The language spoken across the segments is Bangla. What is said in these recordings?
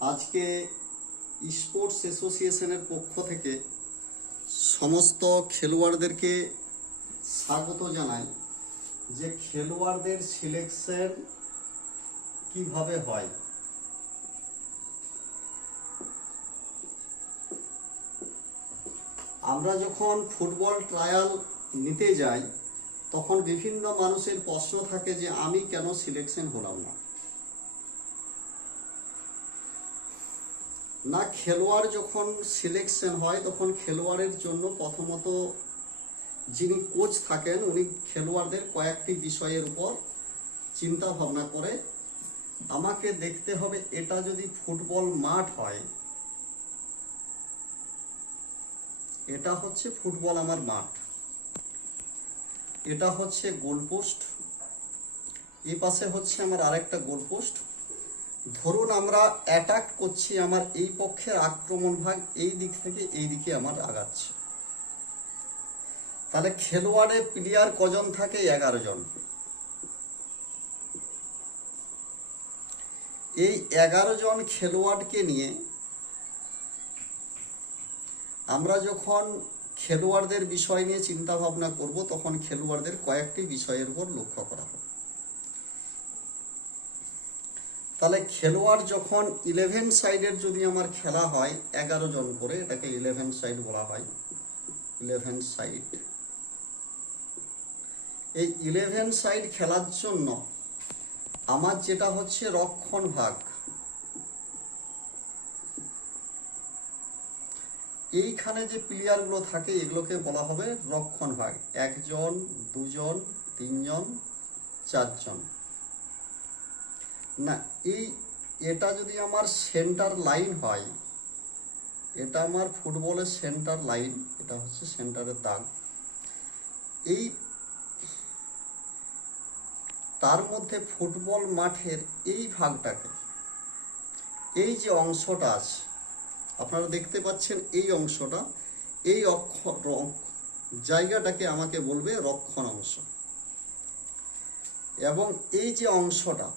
আজকে স্পোর্টস অ্যাসোসিয়েশনের পক্ষ থেকে সমস্ত খেলোয়াড়দেরকে স্বাগত জানাই যে খেলোয়াড়দের সিলেকশন কীভাবে হয়। আমরা যখন ফুটবল ট্রায়াল নিতে যাই, তখন বিভিন্ন মানুষের প্রশ্ন থাকে যে আমি কেন সিলেকশন হলাম না। না, খেলোয়াড় যখন সিলেকশন হয়, তখন খেলোয়াড়ের জন্য প্রথমত যিনি কোচ থাকেন, উনি খেলোয়াড়দের কয়েকটি বিষয়ের উপর চিন্তা ভাবনা করে, আমাকে দেখতে হবে, এটা যদি ফুটবল মাঠ হয়, এটা হচ্ছে ফুটবল আমার মাঠ, এটা হচ্ছে গোলপোস্ট এই পাশে হচ্ছে আমার আরেকটা গোলপোস্ট ধরুন আমরা অ্যাটাক করছি আমার এই পক্ষের আক্রমণ ভাগ এই দিক থেকে এই দিকে আমার আগাচ্ছে। তাহলে খেলোয়াড়ে প্লেয়ার কজন থাকে? এগারো জন। এই এগারো জন খেলোয়াড়কে নিয়ে আমরা যখন খেলোয়াড়দের বিষয় নিয়ে চিন্তা ভাবনা করব, তখন খেলোয়াড়দের কয়েকটি বিষয়ের উপর লক্ষ্য করা হবে। তাহলে খেলোয়াড় যখন ইলেভেন সাইডের যদি আমার খেলা হয়, এগারো জন করে, এটাকে ইলেভেন সাইড বলা হয়। ইলেভেন সাইড এই ইলেভেন সাইড খেলার জন্য আমার যেটা হচ্ছে রক্ষণ ভাগ। এইখানে যে প্লেয়ারগুলো থাকে, এগুলোকে বলা হবে রক্ষণ ভাগ। একজন, দুজন, তিনজন, চারজন। না, এই, এটা যদি আমার সেন্টার লাইন হয়, এটা আমার ফুটবলের সেন্টার লাইন এটা হচ্ছে সেন্টারের দাগ। এই, তার মধ্যে ফুটবল মাঠের এই ভাগটাকে, এই যে অংশটা আছে, আপনারা দেখতে পাচ্ছেন এই অংশটা, এই অক্ষ জায়গাটাকে আমাকে বলবে রক্ষণ অংশ এবং এই যে অংশটা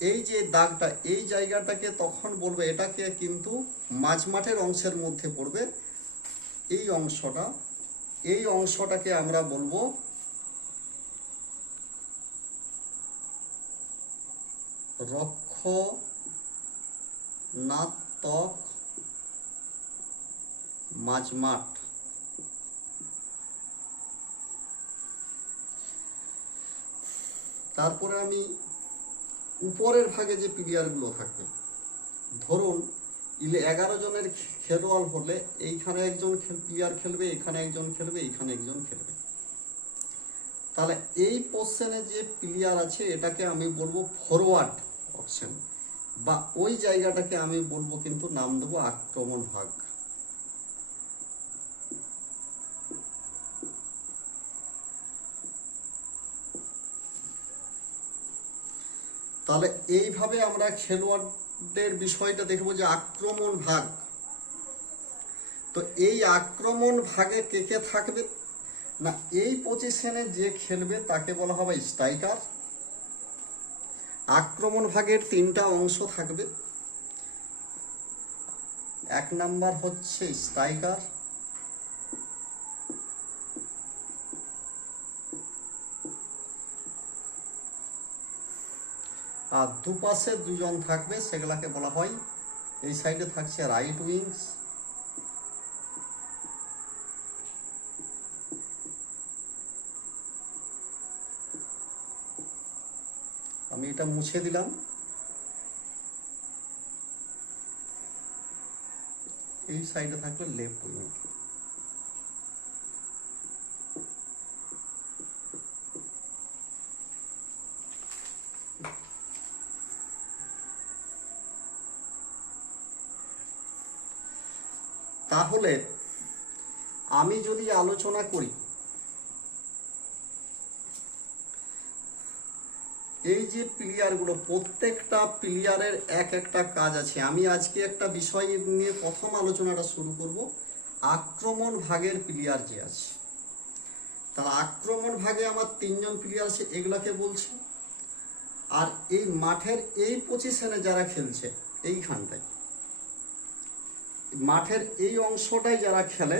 এই যে দাগটা, এই জায়গাটাকে তখন বলবে, এটাকে কিন্তু মাঝমাঠের অংশের মধ্যে পড়বে। এই অংশটা, এই অংশটাকে আমরা বলব রক্ষণাত্মক মাঝমাঠ। তারপরে আমি উপরের ভাগে যে প্লেয়ারগুলো থাকবে ধরুন এগারো জনের খে- খেলোয়াড় হলে এইখানে একজন প্লেয়ার খেলবে, এখানে একজন খেলবে, এইখানে একজন খেলবে। তাহলে এই পোর্শনে যে প্লেয়ার আছে, এটাকে আমি বলব ফরওয়ার্ড অপশন বা ওই জায়গাটাকে আমি বলব কিন্তু নাম দেবো আক্রমণ ভাগ তাহলে এইভাবে আমরা খেলোয়াড়দের বিষয়টা দেখব যে আক্রমণ ভাগ। তো এই আক্রমণ ভাগে কে কে থাকবে? না, এই পজিশনে যে খেলবে তাকে বলা হবে স্ট্রাইকার আক্রমণ ভাগের তিনটা অংশ থাকবে। এক নাম্বার হচ্ছে স্ট্রাইকার আর দুপাশে দুজন থাকবে, সেগুলাকে বলা হয়, এই সাইডে থাকছে রাইট উইংস আমি এটা মুছে দিলাম। এই সাইডে থাকবে লেফট উইং তাহলে আমি যদি আলোচনা করি, এই যে প্লেয়ারগুলো, প্রত্যেকটা প্লেয়ারের এক একটা কাজ আছে। আমি আজকে একটা বিষয় নিয়ে প্রথম আলোচনাটা শুরু করব, আক্রমণ ভাগের প্লেয়ার যে আছে। তার আক্রমণ ভাগে আমার তিনজন প্লেয়ার আছে, এগুলাকে বলছে। আর এই মাঠের এই পজিশনে যারা খেলছে, এইখানটায়। মাঠের এই অংশটাই যারা খেলে,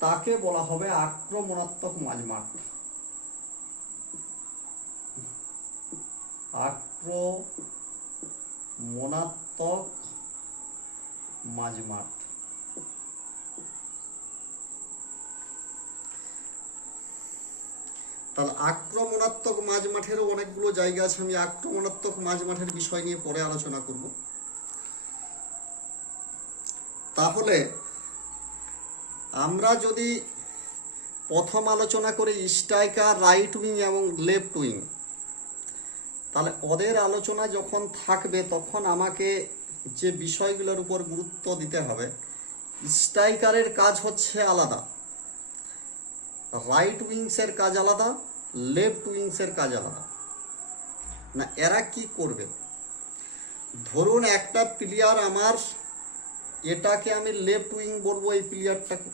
তাকে বলা হবে আক্রমণাত্মক মাঝমাঠ আক্রমণাত্মক মাঝমাঠ তাহলে আক্রমণাত্মক মাঝ মাঠেরও অনেকগুলো জায়গা আছে, আমি আক্রমণাত্মক মাঝ মাঠের বিষয় নিয়ে পরে আলোচনা করব। তাহলে আমরা যদি প্রথম আলোচনা করি স্ট্রাইকার, রাইট উইং এবং লেফট উইং, তাহলে ওদের আলোচনা যখন থাকবে তখন আমাকে যে বিষয়গুলোর উপর গুরুত্ব দিতে হবে, স্ট্রাইকারের কাজ হচ্ছে আলাদা, রাইট উইংসের কাজ আলাদা, লেফট উইংসের কাজ আলাদা। না, এরা কি করবে? ধরুন একটা প্লেয়ার আমার এটাকে আমি লেফট উইং বলব এই প্লেয়ারটাকে।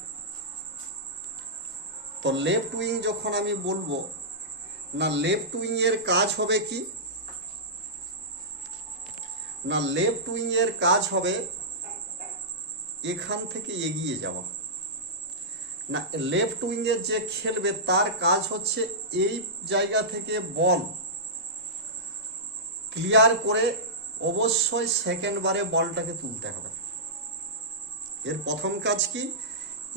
তো লেফট উইং যখন আমি বলব, না লেফট উইং এর কাজ হবে কি? না লেফট উইং এর কাজ হবে এখান থেকে এগিয়ে যাওয়া। না লেফট উইংয়ে যে খেলবে তার কাজ হচ্ছে এই জায়গা থেকে বল ক্লিয়ার করে অবশ্যই সেকেন্ড বারে বলটাকে তুলতে হবে। এর প্রথম কাজ কি?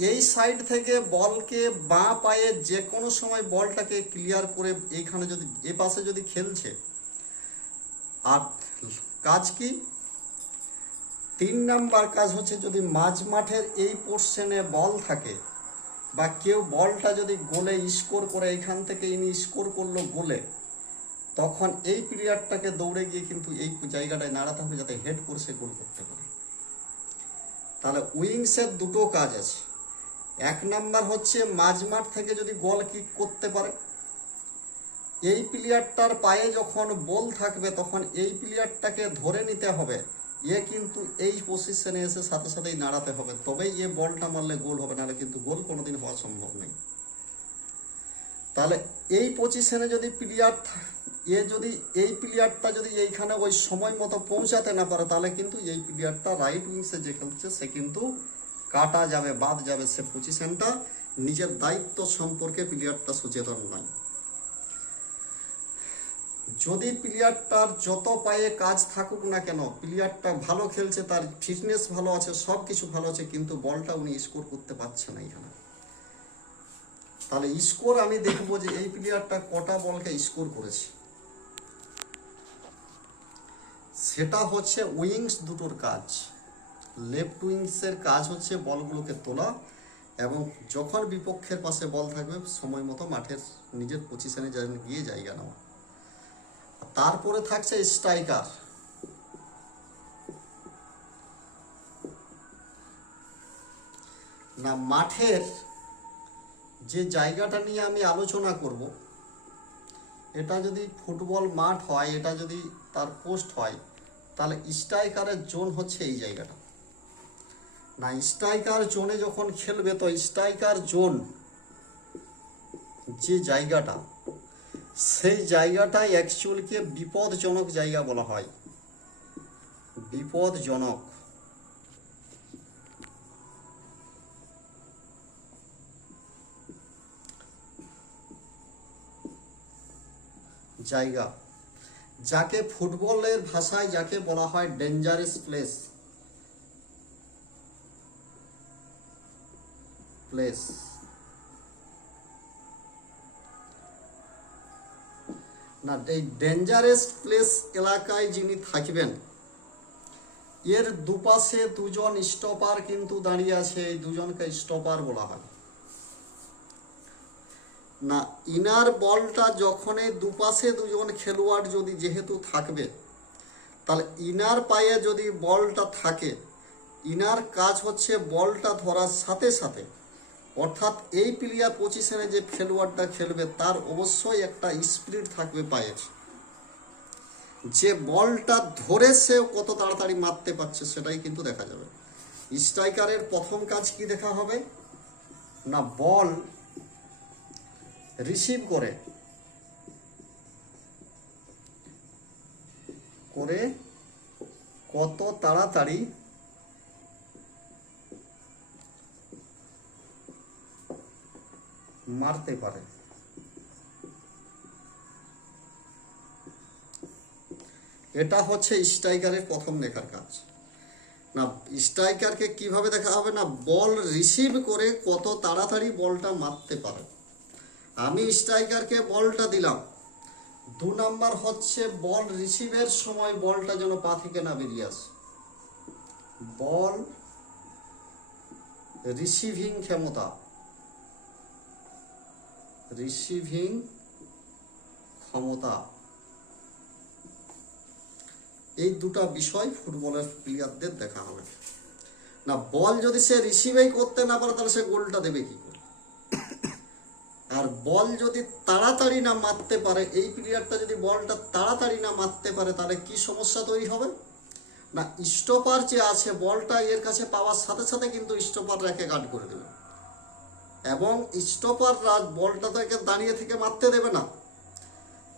এই সাইড থেকে বলকে বাঁ পায়ে যে কোনো সময় বলটাকে ক্লিয়ার করে এইখানে যদি, এ পাশে যদি খেলছে। আর কাজ কি? তিন নাম্বার কাজ হচ্ছে যদি মাঝ মাঠের এই পোর্শনে বল থাকে বা কেউ বলটা যদি গোলে স্কোর করে, এখান থেকে ইনি স্কোর করল গোলে, তখন এই প্লেয়ারটাকে দৌড়ে গিয়ে কিন্তু এই জায়গাটায় নাড়াতে হবে যাতে হেড করে সে গোল করতে পারে। তাহলে উইংসের দুটো কাজ আছে। এক নাম্বার হচ্ছে মাঝমাঠ থেকে যদি গোল কিক করতে পারে। এই প্লেয়ারটার পায়ে যখন বল থাকবে, তখন এই প্লেয়ারটাকে ধরে নিতে হবে। এ কিন্তু এই পজিশনে এসে সাথে সাথেই নাড়াতে হবে। তবেই এ বলটা মারলে গোল হবে, নাহলে কিন্তু গোল কোনোদিন হওয়া সম্ভব নেই তাহলে এই পজিশনে যদি প্লেয়ার এ যদি, এই প্লেয়ারটা যদি এইখানে ওই সময় মতো পৌঁছাতে না পারে, তাহলে কিন্তু এই প্লেয়ারটা রাইট উইংসে যে খেলছে, সে কিন্তু কাটা যাবে, বাদ যাবে সে পজিশনটা নিজের দায়িত্ব সম্পর্কে প্লেয়ারটা সচেতন নয়। যদি প্লেয়ারটার যত পায়ে কাজ থাকুক না কেন প্লেয়ারটা ভালো খেলছে, তার ফিটনেস ভালো আছে সব কিছু ভালো আছে, কিন্তু বলটা উনি স্কোর করতে পারছে না এখানে। তাহলে স্কোর আমি দেখব যে এই প্লেয়ারটা কটা বলকে স্কোর করেছে। সেটা হচ্ছে উইংস দুটোর কাজ। লেফট উইংসের কাজ হচ্ছে বলগুলোকে তোলা এবং যখন বিপক্ষের পাশে বল থাকবে, সময় মতো মাঠের নিজের পজিশনে গিয়ে জায়গা নেওয়া। তারপরে থাকছে স্ট্রাইকার না, মাঠের যে জায়গাটা নিয়ে আমি আলোচনা করব, এটা যদি ফুটবল মাঠ হয়, এটা যদি তার পোস্ট হয়, তাহলে স্ট্রাইকারের জোন হচ্ছে এই জায়গাটা। না, স্ট্রাইকার জোনে যখন খেলবে, তো স্ট্রাইকার জোন যে জায়গাটা, সেই জায়গাটাই অ্যাকচুয়ালকে বিপদজনক জায়গা বলা হয়। বিপদজনক। জায়গা। যাকে ফুটবলের ভাষায় যাকে বলা হয় ডেঞ্জারাস প্লেস প্লেস না, এই ডেঞ্জারাস প্লেস এলাকায় যিনি থাকবেন, এর দুপাশে দুজন স্টপার কিন্তু দাঁড়িয়ে আছে, এই দুজনকে স্টপার বলা হয়। না, ইনার বলটা যখনই দুপাশে দুজন খেলোয়াড় যদি যেহেতু থাকবে, তাহলে ইনার পায়ে যদি বলটা থাকে, ইনার কাজ হচ্ছে বলটা ধরার সাথে সাথে। অর্থাৎ এই প্লেয়ার পজিশনে যে খেলোয়াড়টা খেলবে, তার অবশ্যই একটা স্পিরিট থাকবে পায়ের যে বলটা ধরে সে কত তাড়াতাড়ি মারতে পারছে সেটাই কিন্তু দেখা যাবে। স্ট্রাইকারের প্রথম কাজ কি দেখা হবে? না, বল রিসিভ করে করে কত তাড়াতাড়ি মারতে পারে। এটা হচ্ছে স্ট্রাইকারের প্রথম দেখার কাজ। না, স্ট্রাইকারকে কীভাবে দেখা হবে? না, বল রিসিভ করে কত তাড়াতাড়ি বলটা মারতে পারে। আমি স্ট্রাইকারকে বলটা দিলাম। দু নাম্বার হচ্ছে বল রিসিভের সময় বলটা যেন পা থেকে না বেরিয়ে আসে। বল রিসিভিং ক্ষমতা। রিসিভিং ক্ষমতা। এই দুটো বিষয় ফুটবলের প্লেয়ারদের দেখা হবে। না, বল যদি সে রিসিভই করতে না পারে, তাহলে সে গোলটা দেবে কি? আর বল যদি তাড়াতাড়ি না মারতে পারে, এই প্লেয়ারটা যদি বলটা তাড়াতাড়ি না মারতে পারে, তাহলে কি সমস্যা তৈরি হবে? না স্টপার যে আছে, বলটা এর কাছে পাওয়ার সাথে সাথে কিন্তু স্টপার রেখে গার্ড করে দেবে। এবং স্টপাররা বলটা তাকে দাঁড়িয়ে থেকে মারতে দেবে না।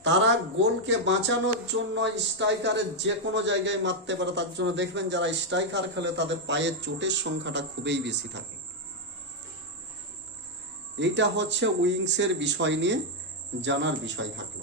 তারা গোলকে বাঁচানোর জন্য স্ট্রাইকারের যে কোনো জায়গায় মারতে পারে, তার জন্য দেখবেন যারা স্ট্রাইকার খেলে, তাদের পায়ের চোটের সংখ্যাটা খুবই বেশি থাকে। এইটা হচ্ছে উইংসের বিষয় নিয়ে জানার বিষয় থাকল।